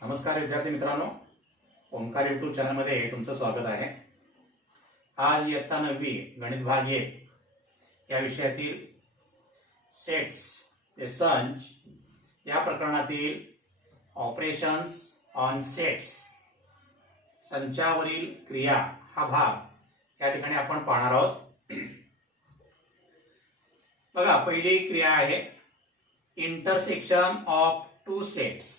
नमस्कार विद्यार्थी मित्रांनो, ओंकार यूट्यूब चॅनलमध्ये तुमचं स्वागत आहे। आज इयत्ता 9वी गणित भाग 1 या विषयातील सेट्स संच या प्रकरणातील ऑपरेशन्स ऑन सेट्स संचावरील क्रिया हा भाग या ठिकाणी आपण पाहणार आहोत। बघा, पहिली क्रिया आहे इंटरसेक्शन ऑफ टू सेट्स,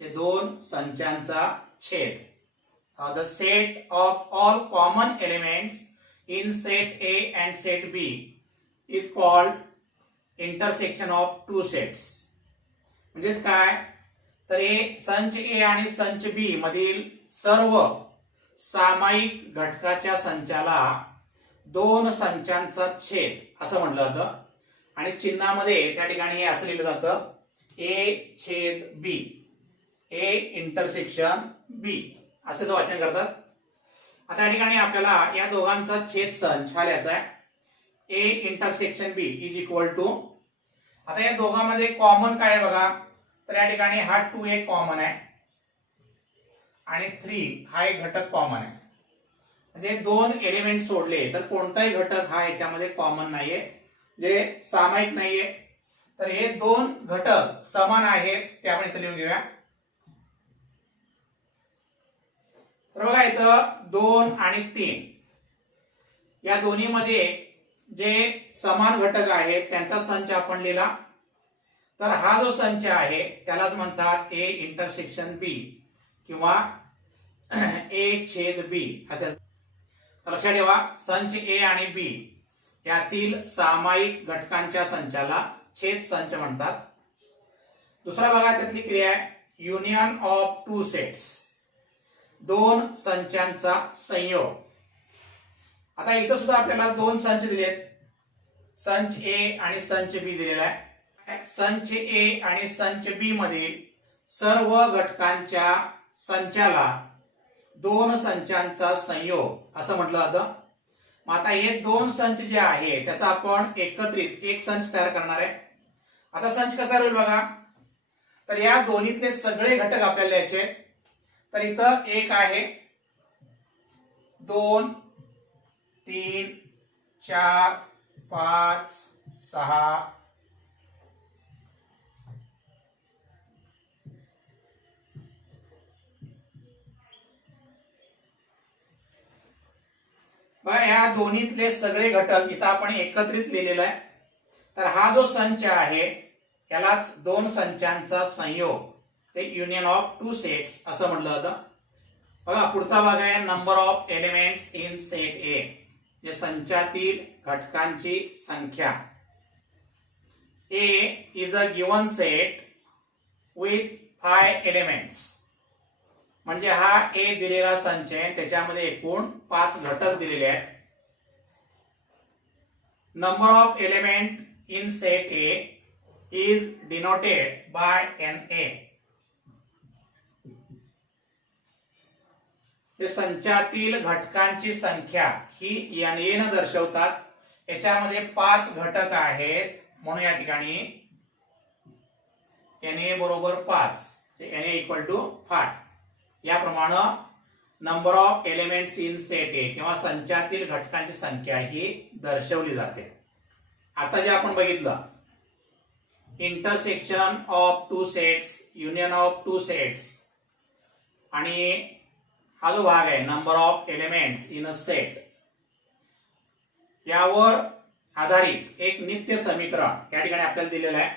हे दोन संचांचा छेद। The set of all common elements in set A and set B is called intersection of two sets. म्हणजेच काय तर हे संच ए आणि संच बी मधील सर्व सामायिक घटकाच्या संचाला दोन संचांचा छेद असं म्हटलं जातं आणि चिन्हामध्ये त्या ठिकाणी हे असं लिहिलं जातं ए छेद बी, ए इंटरसेक्शन बी असं वाचन करतात। आता या ठिकाणी आपल्याला या दोघांचा छेद संच हा लिहायचा आहे। A intersection B is equal to, आता या दोघांमध्ये कॉमन काय आहे बघा, तर या ठिकाणी हा 2a कॉमन आहे आणि 3 हा एक घटक कॉमन आहे। म्हणजे दोन एलिमेंट सोडले तर कोणताही घटक हा याच्यामध्ये कॉमन नाहीये, जे सामायिक नाहीये। तर हे दोन घटक समान आहेत ते आपण इथे लिहून घेऊया। तर बघा इथं 2 आणि 3 या दोन्ही मध्ये जे समान घटक आहेत त्यांचा संच आपण लिहिला, तर हा जो संच आहे त्यालाच म्हणतात ए इंटरसेक्शन बी किंवा ए छेद बी असं। लक्षात ठेवा, संच ए आणि बी यातील सामायिक घटकांच्या संचाला छेद संच म्हणतात। दुसरा बघा त्यातली क्रिया आहे युनियन ऑफ टू सेट्स, दोन संचांचा संयोग। आता इथं सुद्धा आपल्याला दोन संच दिलेत, संच ए आणि संच बी दिलेला आहे। संच ए आणि संच बी मधील सर्व घटकांच्या संचाला दोन संचांचा संयोग असं म्हटलं जातं। मग आता हे दोन संच जे आहे त्याचा आपण एकत्रित एक संच तयार करणार आहे। आता संच कसा होईल बघा, तर या दोन्हीतले सगळे घटक आपल्याला याचे, तर इथं एक आहे, 2 3 4 5 6 बघा, या दोन्हीतले सगळे घटक इथं आपण एकत्रित लिहिलेला आहे। तर हा जो संच आहे यालाच दोन संचांचा संयोग, ते युनियन ऑफ टू सेट्स असं म्हटलं जातं। बघा पुढचा भाग आहे number of elements in set A, जे संचातील घटकांची संख्या। A is a given set with 5 elements, म्हणजे हा ए दिलेला संच आहे, त्याच्यामध्ये एकूण 5 घटक दिलेले आहेत। Number of element in set A is denoted by NA, संचातील घटकांची संख्या ही NA ने दर्शवतात। याच्यामध्ये 5 घटक आहेत म्हणून या ठिकाणी NA बरोबर 5, NA इक्वल टू 5 याप्रमाणे number of elements in set ए किंवा संचातील घटकांची संख्या ही दर्शवली जाते। आता जे आपण बघितलं intersection of two sets, union of two sets, आणि हा जो भाग आहे number of elements in a set, यावर आधारित एक नित्य समीकरण या ठिकाणी आपल्याला दिलेलं आहे।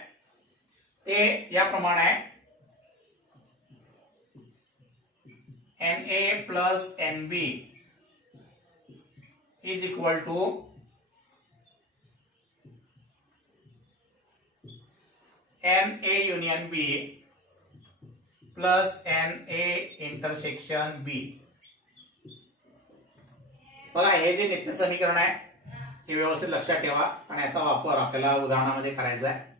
ते याप्रमाणे आहे NA plus NB is equal to NA union B plus NA intersection B। बघा, हे जे नित्य समीकरण आहे हे व्यवस्थित लक्षात ठेवा आणि याचा वापर आपल्याला उदाहरणामध्ये करायचा आहे।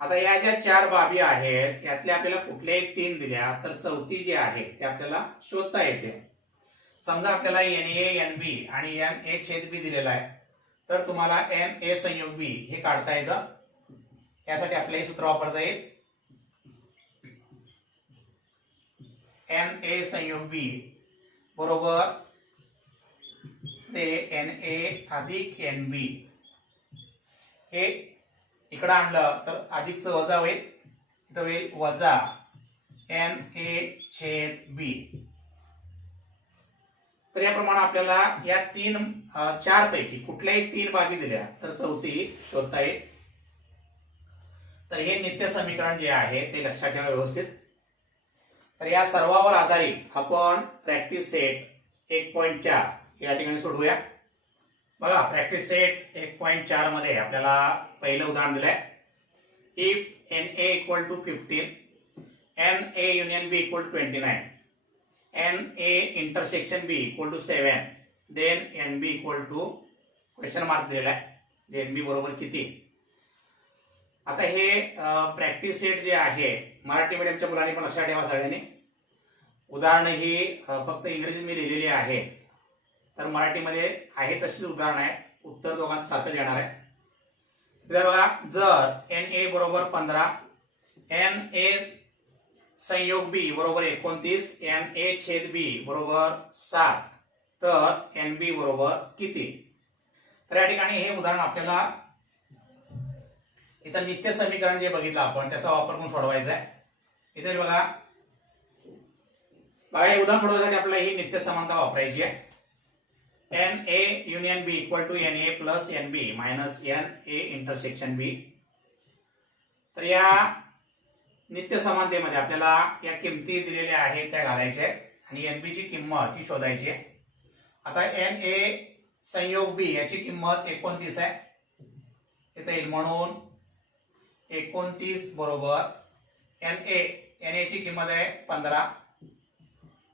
आता या ज्या 4 बाबी आहेत यातल्या आपल्याला कुठल्याही 3 दिल्या तर चौथी जी आहे ते आपल्याला शोधता येते। समजा आपल्याला NA NB आणि NA छेद B दिलेला आहे, तर तुम्हाला NA संयोग B हे काढता येतं। यासाठी आपल्याला हे सूत्र वापरता येईल एन ए संयोग बी बरोबर ते एन ए अधिक एन बी, हे इकडं आणलं तर अधिकचं वजा होईल, इथं होईल वजा एन ए छेद बी. तर याप्रमाणे आपल्याला या चार पैकी कुठल्याही तीन बाबी दिल्या तर चौथी शोधता येईल. तर हे नित्य समीकरण जे आहे ते लक्षात ठेवा व्यवस्थित. तर या सर्वावर आधारित आपण प्रॅक्टिस सेट 1.4 या ठिकाणी सोडवूया. बघा, प्रॅक्टिस सेट 1.4 मध्ये आपल्याला पहिलं उदाहरण दिलंय. If N A equal to 15, N A union B equal to 29, N A intersection B equal to 7, then N B equal to question mark दिलेला आहे, एन बी बरोबर किती. आता हे प्रॅक्टिस सेट जे आहे मराठी मीडियमच्या मुलांनी पण लक्षात ठेवा सगळ्यांनी. उदाहरण ही फक्त इंग्रजीत मी लिहिलेली आहे, तर मराठीमध्ये आहे तशीच उदाहरण आहे, उत्तर दोघांचं सारखं येणार आहे. बघा, जर एन ए बरोबर 15, एन ए संयोग बी बरोबर 29, एन ए छेद बी बरोबर 7, तर एन बी बरोबर किती. तर या ठिकाणी हे उदाहरण आपल्याला इथं नित्य समीकरण जे बघितलं आपण त्याचा वापर करून सोडवायचा आहे. इथे बघा, हे उदाहरण सोडवण्यासाठी आपल्याला ही नित्य समानता वापरायची आहे. N A union B equal to N A plus N B minus N A intersection B. तर या नित्य समानतेमध्ये आपल्याला या किमती दिलेल्या आहेत त्या घालायच्या आणि एन बी ची किंमत ही शोधायची आहे. आता एन ए संयोग बी याची किंमत 29 आहे, इथे येईल, म्हणून 29 बरोबर एन ए ची किंमत आहे 15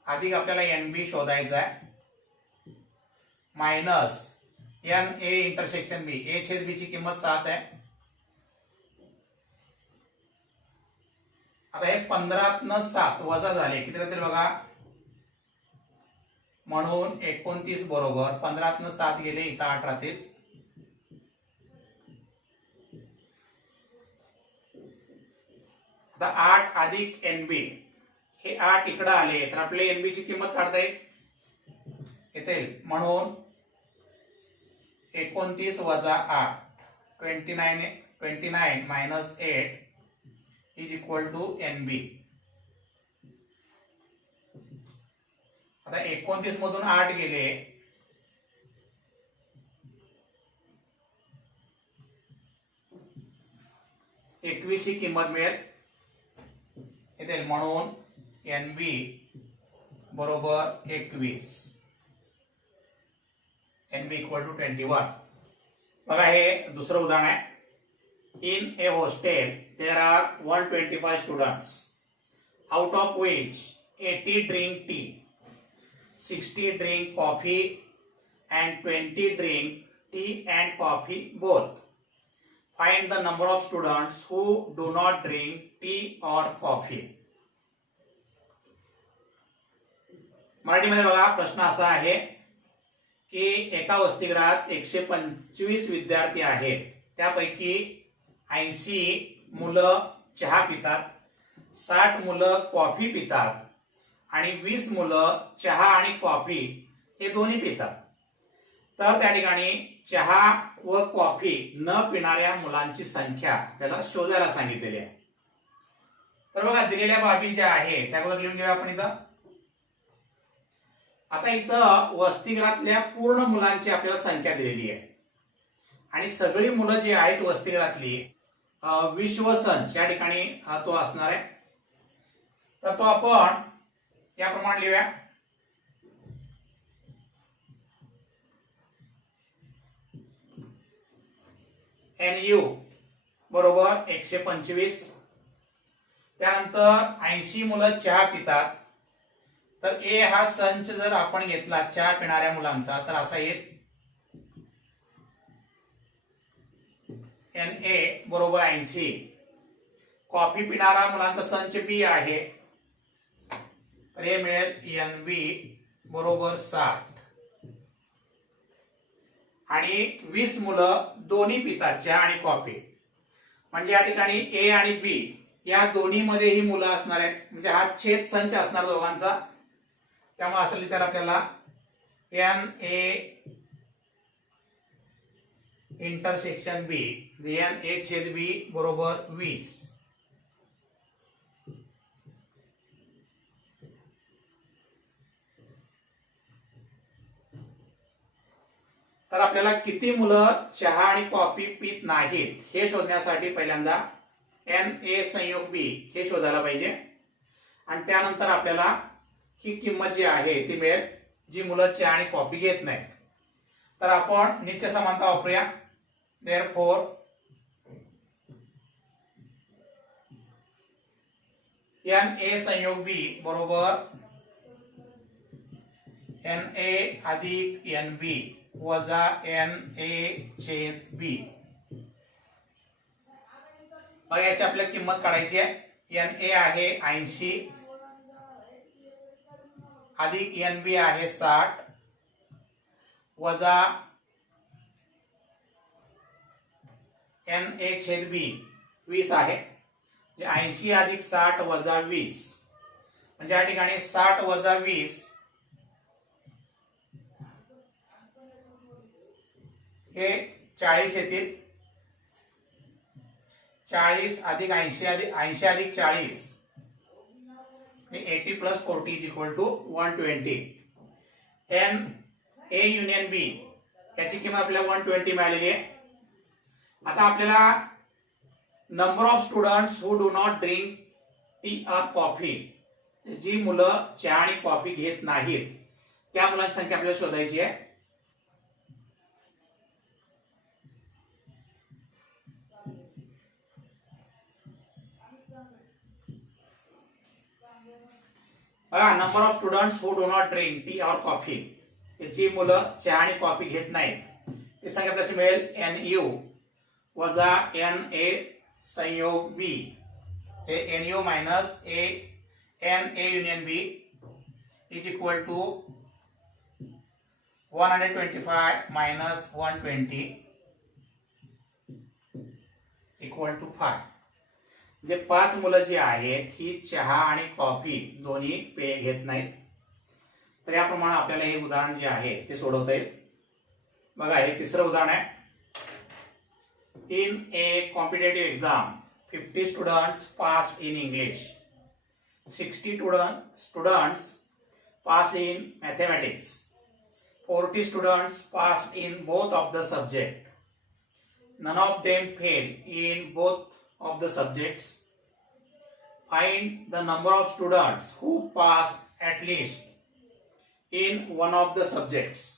अधिक आपल्याला एन बी शोधायचा आहे मायनस एन ए इंटरसेक्शन बी, ए छेद बी ची किंमत 7 आहे. आता हे 15तनं 7 वजा झाले किती राहतील बघा, म्हणून 29 बरोबर 15तनं 7 गेले, इथं 8 राहतील. आता 8 अधिक एन बी, हे 8 इकडे आले तर आपल्याला एन बी ची किंमत काढता येईल, म्हणून 29 वजा 8 29 minus 8 is equal to N B. आता 29 मधून 8 गेले, एकवीस ही किंमत मिळेल इथे, म्हणून एन बी बरोबर 21, एन बी इक्वल टू 21. बघा, हे दुसरं उदाहरण आहे. In A hostel there are 125 students, out of which 80 drink tea, 60 drink coffee and 20 drink tea and coffee both. Find the number of students who do not drink tea or coffee. मराठीमध्ये बघा, प्रश्न असा आहे की एका वसतिगृहात 125 विद्यार्थी आहेत, त्यापैकी 80 मुलं चहा पितात, 60 मुलं कॉफी पितात आणि 20 मुलं चहा आणि कॉफी हे दोन्ही पितात. तर त्या ठिकाणी चहा व कॉफी न पिणाऱ्या मुलांची संख्या त्याला शोधायला सांगितलेली आहे. तर बघा, दिलेल्या बाबी ज्या आहेत त्या अगोदर लिहून घेऊया आपण इथं. आता इथं वसतिगृहातल्या पूर्ण मुलांची आपल्याला संख्या दिलेली आहे आणि सगळी मुलं जी आहेत वसतिगृहातली विश्वसंच या ठिकाणी तो असणार आहे. तर तो आपण याप्रमाणे लिहूया. एन यू बरोबर 125. त्यानंतर 80 मुलं चहा पितात, तर ए हा संच जर आपण घेतला चहा पिणाऱ्या मुलांचा तर असा येईल एन ए बरोबर 80. कॉफी पिणारा मुलांचा संच बी आहे, तर हे मिळेल एन बी बरोबर 60 आणि 20 मुलं दोन्ही पितात चहा आणि कॉफी, म्हणजे या ठिकाणी ए आणि बी या दोन्हीमध्ये ही मुलं असणार आहेत, म्हणजे हा छेद संच असणार दोघांचा. त्यामुळे असं लिहिता येईल आपल्याला N A intersection B, N A छेद बी बरोबर 20. तर आपल्याला किती मुलं चहा आणि कॉफी पित नाहीत हे शोधण्यासाठी पहिल्यांदा एन ए संयोग बी हे शोधायला पाहिजे, आणि त्यानंतर आपल्याला ही किंमत जी आहे ती मिळेल जी मुलं चहा आणि कॉफी घेत नाहीत. तर आपण नित्य समानता वापरूया. Therefore, एन ए संयोग बी बरोबर एन ए अधिक एन बी वजा एन ए छेद बी. याची आपल्याला किंमत काढायची आहे. एन ए आहे 80 अधिक एन बी आहे 60 वजा एन ए छेद बी 20 आहे. 80 अधिक 60 वजा 20 म्हणजे या ठिकाणी 60 वजा 20 हे 40 येतील. 40 अधिक 80 अधिक 80 अधिक 40 80 plus 40 is equal to 120. N A union B याची किंमत आपल्याला 120 मिळालेली आहे. आता आपल्याला number of students who do not drink tea or coffee, जी मुलं चहा आणि कॉफी घेत नाहीत त्या मुलांची संख्या आपल्याला शोधायची आहे. बघा, number of students who do not drink tea or coffee, जी मुलं चहा आणि कॉफी घेत नाहीत ती संख्या आपल्याला मिळेल एन यू वजा एन ए संयोग बी, हे N U minus N A union B is equal to 125 minus 120 equal to 5. जे 5 मुलं जी आहेत ही चहा आणि कॉफी दोन्ही पेय घेत नाहीत. तर याप्रमाणे आपल्याला हे उदाहरण जे आहे ते सोडवता येईल. बघा, हे तिसरं उदाहरण आहे. In a competitive exam, 50 students passed in English, 60 students passed in mathematics, 40 students passed in both of the subjects. None of them failed in both of the subjects. Find the number of students who passed at least in one of the subjects.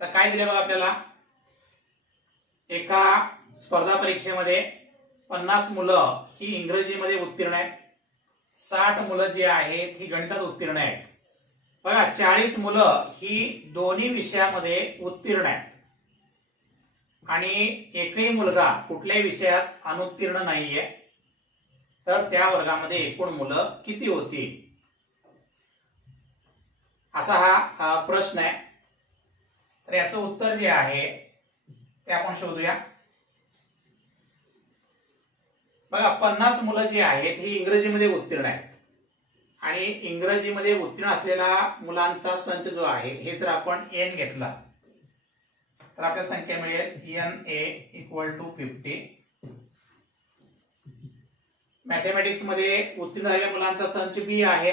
तर काय दिले बघा आपल्याला, एका स्पर्धा परीक्षेमध्ये 50 मुलं ही इंग्रजीमध्ये उत्तीर्ण आहेत, 60 मुलं जी आहेत ही गणितात उत्तीर्ण आहेत. बघा, 40 मुलं ही दोन्ही विषयामध्ये उत्तीर्ण आहेत आणि एकही मुलगा कुठल्याही विषयात अनुत्तीर्ण नाहीये. तर त्या वर्गामध्ये एकूण मुलं किती होती असा हा प्रश्न आहे. तर याचं उत्तर जे आहे ते आपण शोधूया. बघा, 50 मुलं जी आहेत ही इंग्रजीमध्ये उत्तीर्ण आहेत आणि इंग्रजीमध्ये उत्तीर्ण असलेल्या मुलांचा संच जो आहे हे जर आपण एन घेतला तर आपल्याला संख्या मिळेल N A equal to 50. Mathematics मध्ये उत्तीर्ण झालेल्या मुलांचा संच बी आहे,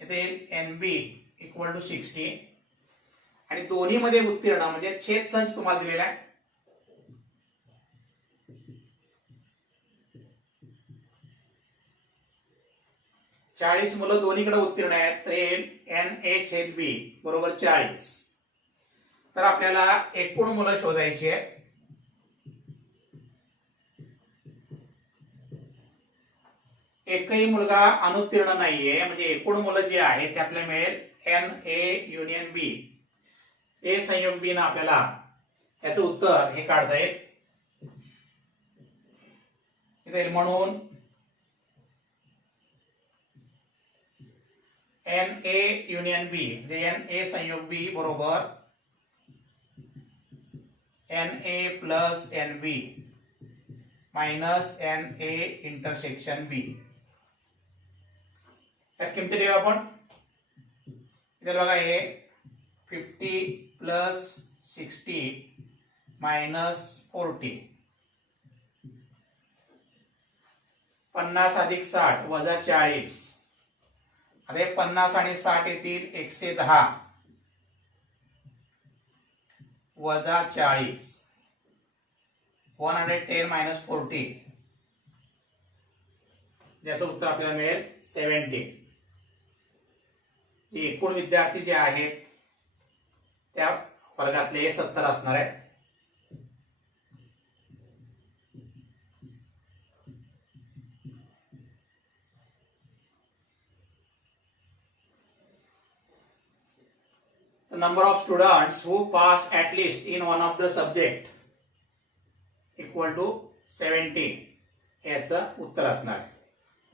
इथे एन बी इक्वल टू 60 आणि दोन्ही मध्ये उत्तीर्ण म्हणजे छेद संच तुम्हाला दिलेला आहे. चाळीस मुलं दोन्हीकडे उत्तीर्ण आहेत तर एन ए छेद बी बरोबर 40. तर आपल्याला एकूण मुलं शोधायची आहेत. एकही मुलगा अनुत्तीर्ण नाहीये म्हणजे एकूण मुलं जी आहेत ते आपल्याला मिळेल एन ए युनियन बी. ए संयोग बी ना आपल्याला याचं उत्तर हे काढता येईल. म्हणून एन ए युनियन बी म्हणजे एन ए संयोग बी बरोबर NA plus NB minus NA intersection B. यात किमती देऊ आपण. इथे बघा हे 50 प्लस 60 मायनस 40, 50 अधिक 60 वजा 40. आता हे 50 आणि 60 येतील 110 वजा 40, 110 मायनस 40, ज्याचं उत्तर आपल्याला मिळेल 70. एकूण विद्यार्थी जे आहेत त्या वर्गातले 70 असणार आहेत. The number of students who pass at least in one of the subject equal to 70 याचं उत्तर असणार आहे.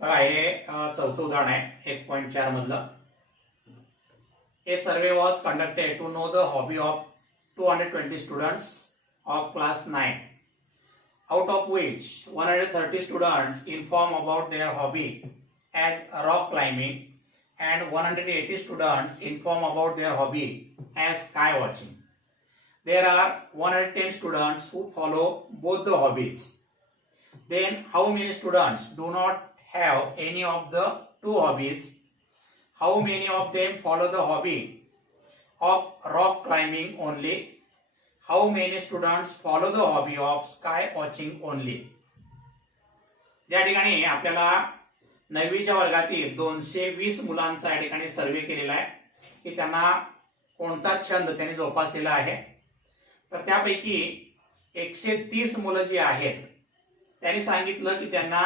बघा हे चौथं उदाहरण आहे 1.4 मधलं. A survey was conducted to know the hobby of 220 students of class 9, out of which 130 students inform about their hobby as rock climbing and 180 students inform about their hobby as sky watching. There are 110 students who follow both the hobbies. Then how many students do not have any of the two hobbies? How many of them follow the hobby of rock climbing only? How many students follow the hobby of sky watching only? या ठिकाणी आपल्याला 9वीच्या वर्गातील 220 मुलांचा या ठिकाणी सर्वे केलेला आहे की त्यांना कोणता छंद त्यांनी जोपासलेला आहे. तर त्यापैकी 130 मुलं जी आहेत त्यांनी सांगितलं की त्यांना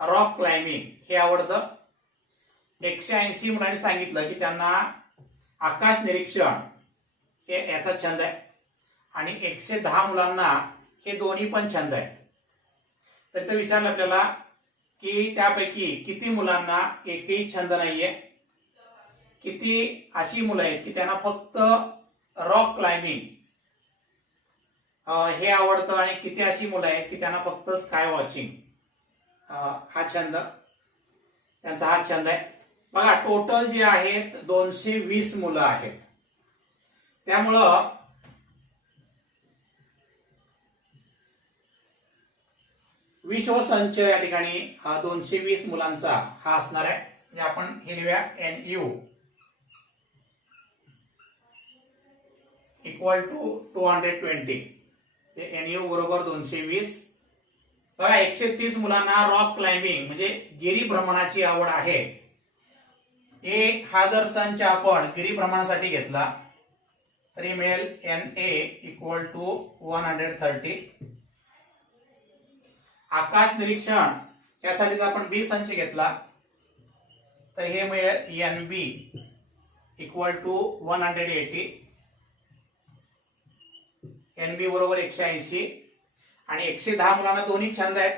रॉक क्लाइम्बिंग हे आवडतं. 180 मुलांनी सांगितलं की त्यांना आकाश निरीक्षण हे याचा छंद आहे आणि 110 मुलांना हे दोन्ही पण छंद आहेत. तर ते विचारलं आपल्याला की त्यापैकी किती मुलांना एकही छंद नाहीये, किती अशी मुलं आहेत की त्यांना फक्त रॉक क्लाइम्बिंग हे आवडतं आणि किती अशी मुलं आहेत की त्यांना फक्त स्काय वॉचिंग हा छंद त्यांचा हा छंद आहे. बघा टोटल जे आहेत 220 मुलं आहेत. त्यामुळं विश्वसंच या ठिकाणी 220 मुलांचा हा असणार आहे. म्हणजे आपण हे लिहूया NU इक्वल टू 220. NU बरोबर 220. बघा 130 मुलांना रॉक क्लाइम्बिंग म्हणजे गिरी भ्रमणाची आवड आहे. हा जर संच आपण गिरी भ्रमणासाठी घेतला तरी मिळेल NA इक्वल टू 130. आकाश निरीक्षण यासाठी जर आपण B संच घेतला तर हे मिळेल NB इक्वल टू 180. NB बरोबर 180 आणि 110 मुलांना दोन्ही छंद आहेत.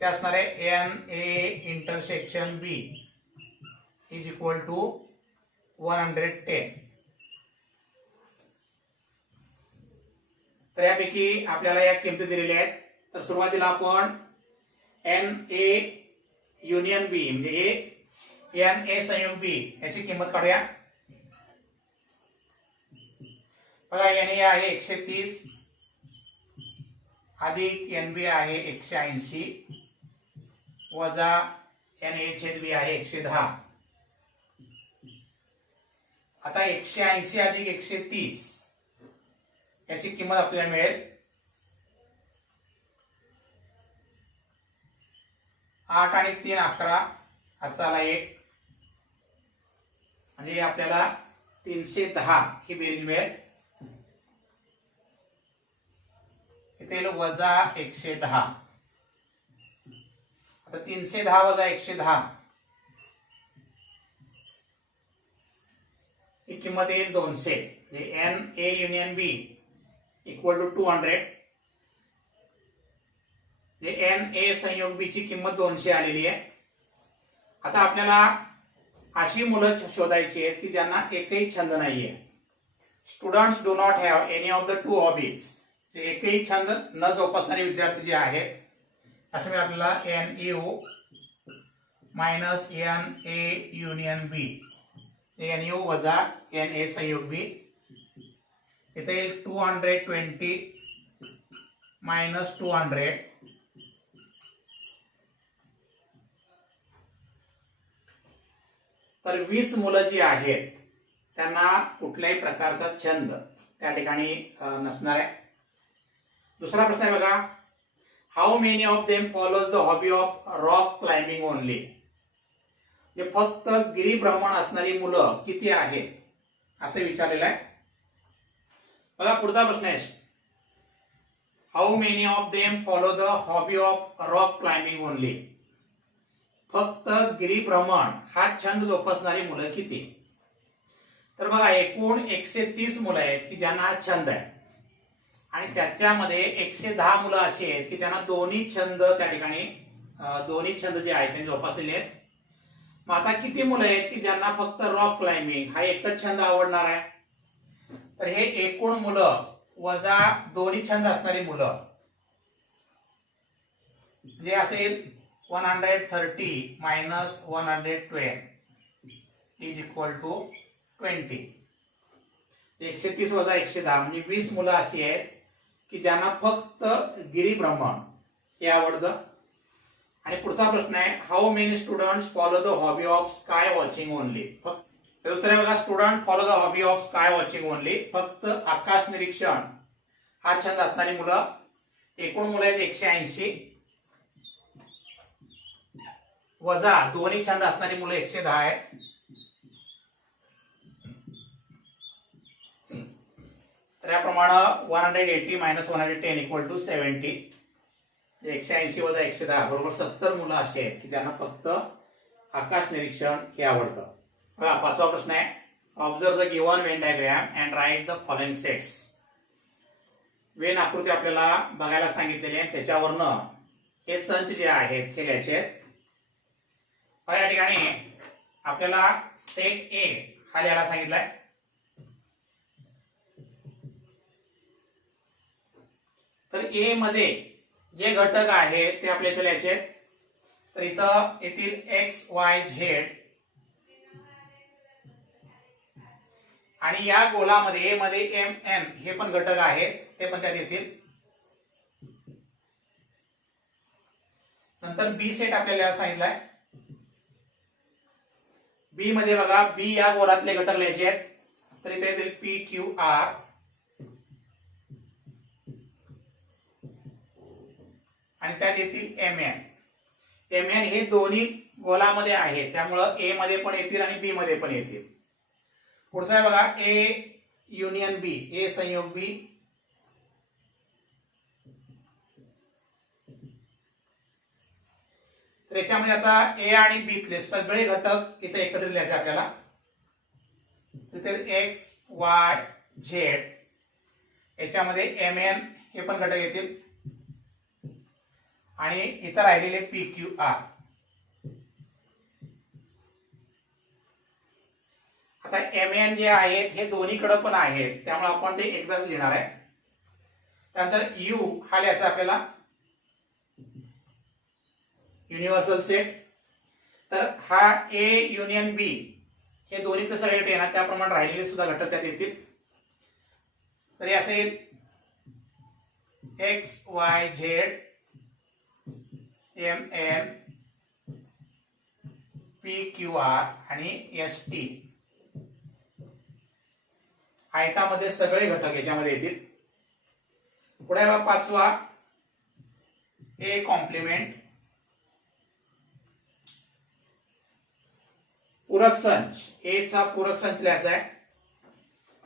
ते असणार आहे NA intersection B is equal to 110. तर यापैकी आपल्याला या किमती दिलेल्या आहेत. तर सुरुवातीला आपण NA युनियन B म्हणजे NA संयुक्त B याची किंमत काढूया. बघा NA आहे 130 अधिक NB आहे 180 वजा NA छेद B आहे 110. आता 180 अधिक 130 याची किंमत आपल्याला मिळेल 8 आणि 3 11 हातचा आला 1 म्हणजे आपल्याला 310 ही बेरीज मिळेल. इथे वजा 110. आता 310 वजा 110 ही किंमत येईल 200. म्हणजे NA union B equal to 200. NA संयोग B ची किंमत 200 आलेली आहे. आता आपल्याला अशी मुलं शोधायची आहेत की ज्यांना एकही छंद नाहीये. Students do not have any of the two hobbies, जे एकही छंद न जोपासणारे विद्यार्थी जे आहेत, असं मी आपल्याला N U minus N A union B, N U वजा एन ए संयोग बी, इथे येईल 220 मायनस 200, तर 20 मुलं जी आहेत त्यांना कुठल्याही प्रकारचा छंद त्या ठिकाणी नसणार आहे. दुसरा प्रश्न आहे बघा, how many of them follows the hobby of rock climbing only, जे फक्त गिरीभ्रमण असणारी मुलं किती आहेत असे विचारलेलं आहे. बघा पुढचा प्रश्न आहे, how many of them follow the hobby of rock climbing only, फक्त गिरीभ्रमण हा छंद जोपासणारी मुलं किती. तर बघा एकूण 130 मुलं आहेत की ज्यांना हा छंद आहे, आणि त्याच्यामध्ये 110 मुलं अशी आहेत की त्यांना दोन्ही छंद त्या ठिकाणी दोन्ही छंद जे आहेत त्यांनी जोपासलेले आहेत. मग आता किती मुलं आहेत की ज्यांना फक्त रॉक क्लाइम्बिंग हा एकच छंद आवडणार आहे. तर हे एकूण मुलं वजा दोन्ही छंद असणारी मुलं, जे असेल 130 मायनस 112 इज इक्वल टू 20. 130 वजा 110 म्हणजे 20 मुलं अशी आहेत की ज्यांना फक्त गिरीभ्रमण हे आवडतं. आणि पुढचा प्रश्न आहे, how many students follow the hobby of sky watching only, तर उत्तर आहे बघा, student follow the hobby of sky watching only, फक्त आकाश निरीक्षण हा छंद असणारी मुलं. एकूण मुलं आहेत 180 वजा दोन्ही छंद असणारी मुलं 110 आहेत. तर याप्रमाणे 180 मायनस 110 इक्वल टू 70, 180 वजा 110 बरोबर 70 मुलं अशी आहेत की ज्यांना फक्त आकाश निरीक्षण हे आवडतं. बघा पाचवा प्रश्न आहे, observe the given Venn diagram and write the following sets. Wien आकृती आपल्याला बघायला सांगितलेली आहे, त्याच्यावरनं हे संच जे आहेत हे घ्यायचे आहेत. या ठिकाणी आपल्याला सेट ए हा लिहायला सांगितलाय. तर ए मध्ये जे घटक आहेत ते आपल्या इथे लिहायचे. तर इथं येतील एक्स वाय झेड, आणि या गोलामध्ये ए मध्ये एम एन हे पण घटक आहेत ते पण त्यात येतील. नंतर बी सेट आपल्याला सांगितलाय. बी मध्ये बघा, बी या गोलातले घटक लिहायचे आहेत. तर इथे येतील पी क्यू आर, आणि त्यात येतील एम एन. एम एन हे दोन्ही गोलामध्ये आहेत त्यामुळं ए मध्ये पण येतील आणि बी मध्ये पण येतील. पुढचा आहे बघा, ए युनियन बी, ए संयोग बी, तर याच्यामध्ये आता ए आणि बी तले सगळे घटक इथे एकत्रित लिहायचे आपल्याला. तिथे एक्स वाय झेड, याच्यामध्ये एम एन हे पण घटक येतील, आणि इतर राहिलेले पी क्यू आर. आता एम एन जे आहेत हे दोन्हीकडे पण आहेत त्यामुळे आपण ते एकदाच लिहिणार आहे. त्यानंतर यू हा लिहायचा आपल्याला, युनिव्हर्सल सेट. तर हा ए युनियन बी हे दोन्हीचे सगळे घटक येणार, त्याप्रमाणे राहिलेले सुद्धा घटक त्यात येतील. तर हे असेल X Y Z M N P Q R आणि एस टी. आयतामध्ये सगळे घटक याच्यामध्ये येतील. पुढे पाचवा, ए कॉम्प्लिमेंट, पूरक संच. ए चा पूरक संच लिहायचा आहे,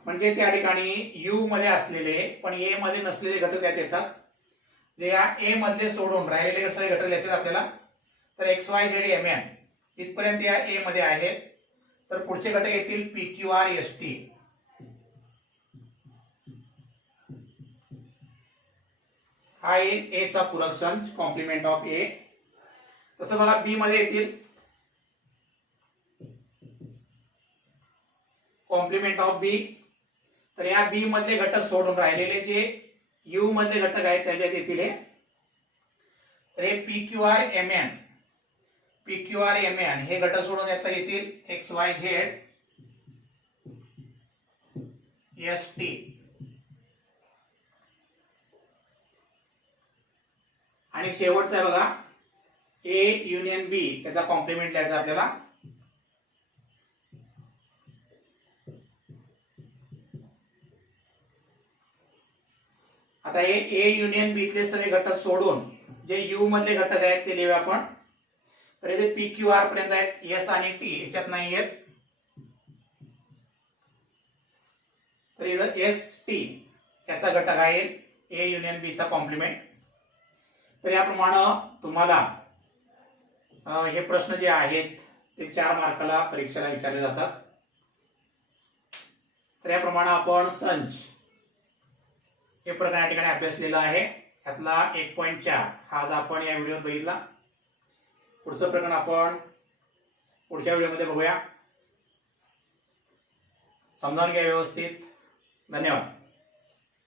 म्हणजे त्या ठिकाणी यू मध्ये असलेले पण ए मध्ये नसलेले घटक त्यात येतात. जे या ए मधले सोडून राहिलेले सगळे घटक लिहायचे आपल्याला. तर X Y Z M N इथपर्यंत या ए मध्ये आहेत. तर पुढचे घटक येतील P Q R S T. हा येईल ए चा पूरक संच, कॉम्प्लिमेंट ऑफ ए. तसं बघा बी मध्ये येतील कॉम्प्लिमेंट ऑफ बी, तर या बी मधले घटक सोडून राहिलेले जे यू मधले घटक आहेत त्याच्यात येतील हे. तर हे P Q R M N, P Q R M N हे घटक सोडून येतील X Y Z S T. आणि शेवटचा आहे बघा ए युनियन बी, त्याचा कॉम्प्लिमेंट लिहायचा आपल्याला. आता हे ए युनियन बी तले सगळे घटक सोडून जे यू मधले घटक आहेत ते लिहूया आपण. तर इथे पी क्यू आर पर्यंत आहेत, एस आणि टी याच्यात नाही आहेत. तर इथं एस टी याचा घटक आहे ए युनियन बी चा कॉम्प्लिमेंट. तर याप्रमाणे तुम्हाला हे प्रश्न जे आहेत ते 4 मार्काला परीक्षेला विचारले जातात. तर याप्रमाणे आपण संच हे प्रकरण या ठिकाणी अभ्यासलेला आहे. यातला 1.4 हा आज आपण या व्हिडिओत बघितला. पुढचं प्रकरण आपण पुढच्या व्हिडिओमध्ये बघूया. समजावून घ्या व्यवस्थित. धन्यवाद.